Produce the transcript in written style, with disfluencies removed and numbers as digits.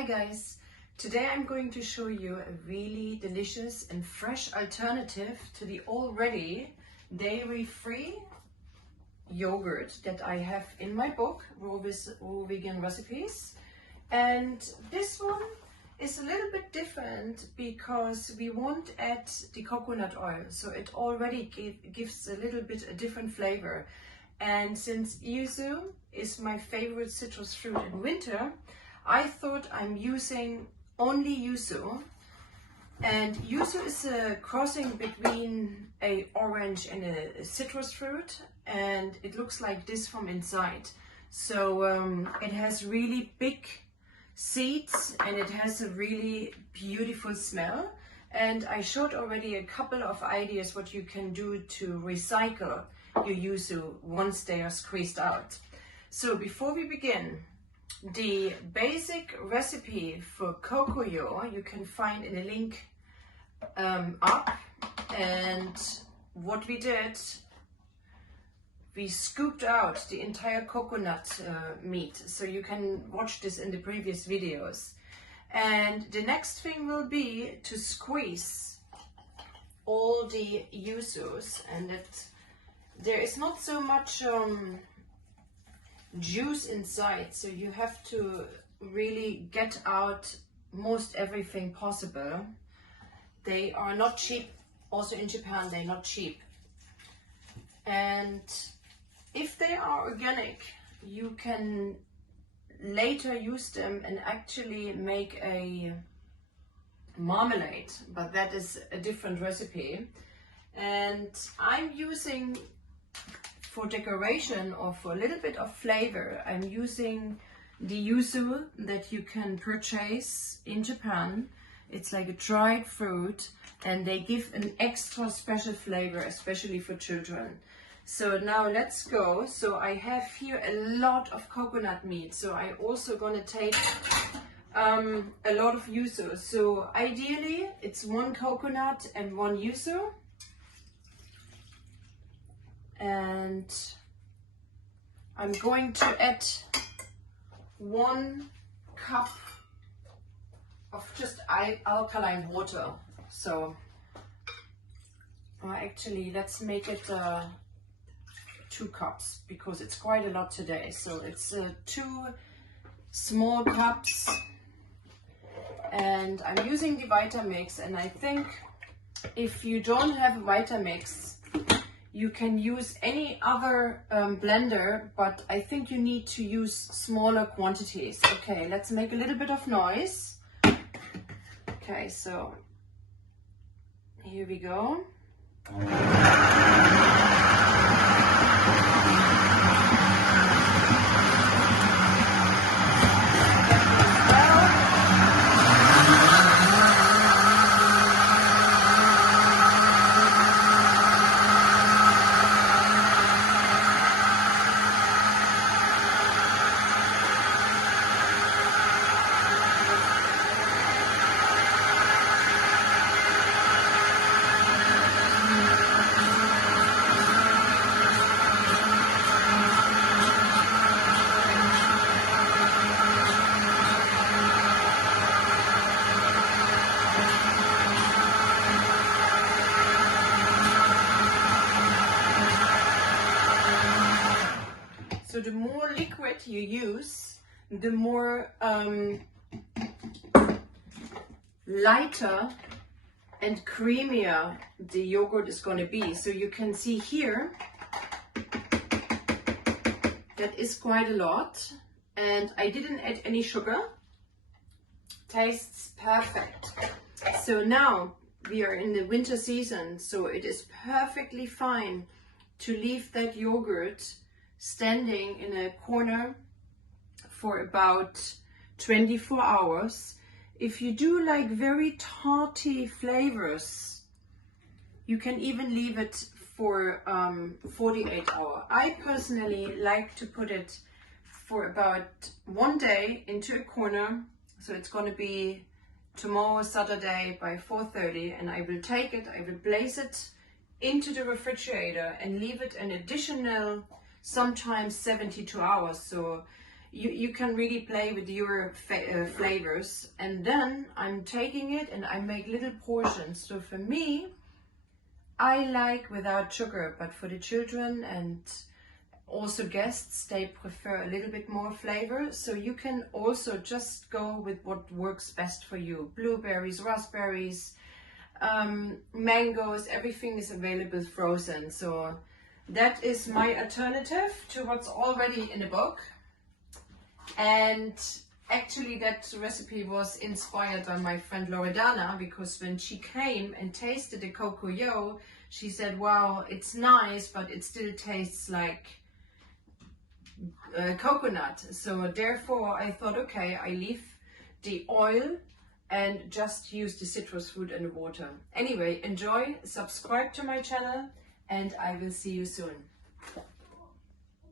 Hi guys, today I'm going to show you a really delicious and fresh alternative to the already dairy-free yogurt that I have in my book, Raw Vegan Recipes. And this one is a little bit different because we won't add the coconut oil, so it already gives a little bit a different flavor. And since Yuzu is my favorite citrus fruit in winter, I thought I'm using only Yuzu. And Yuzu is a crossing between an orange and a citrus fruit, and it looks like this from inside. So it has really big seeds and it has a really beautiful smell. And I showed already a couple of ideas what you can do to recycle your Yuzu once they are squeezed out. So before we begin, the basic recipe for CocoYo you can find in a link up. And what we did, we scooped out the entire coconut meat, so you can watch this in the previous videos. And the next thing will be to squeeze all the Yuzus, and that there is not so much juice inside, so you have to really get out most everything possible. They are not cheap, also in Japan they're not cheap. And if they are organic, you can later use them and actually make a marmalade, but that is a different recipe. And I'm using, for decoration or for a little bit of flavor, I'm using the yuzu that you can purchase in Japan. It's like a dried fruit and they give an extra special flavor, especially for children. So now let's go. So I have here a lot of coconut meat, so I also gonna take a lot of yuzu. So ideally it's 1 coconut and 1 yuzu. And I'm going to add 1 cup of just alkaline water. So actually let's make it 2 cups because it's quite a lot today. So it's 2 small cups, and I'm using the Vitamix. And I think if you don't have a Vitamix, you can use any other blender, but I think you need to use smaller quantities. Okay, let's make a little bit of noise. Okay, so here we go. So the more liquid you use, the more lighter and creamier the yogurt is going to be. So you can see here that is quite a lot, and I didn't add any sugar. Tastes perfect. So now we are in the winter season, so it is perfectly fine to leave that yogurt standing in a corner for about 24 hours. If you do like very tarty flavors, you can even leave it for 48 hours. I personally like to put it for about 1 day into a corner. So it's going to be tomorrow, Saturday, by 4:30, and I will take it, I will place it into the refrigerator and leave it an additional sometimes 72 hours. So you can really play with your flavors. And then I'm taking it and I make little portions. So for me, I like without sugar, but for the children and also guests, they prefer a little bit more flavor. So you can also just go with what works best for you. Blueberries, raspberries, mangoes, everything is available frozen. So that is my alternative to what's already in the book. And actually that recipe was inspired by my friend Loredana, because when she came and tasted the CocoYo, she said, wow, it's nice, but it still tastes like coconut. So therefore I thought, okay, I leave the oil and just use the citrus fruit and the water. Anyway, enjoy, subscribe to my channel, and I will see you soon.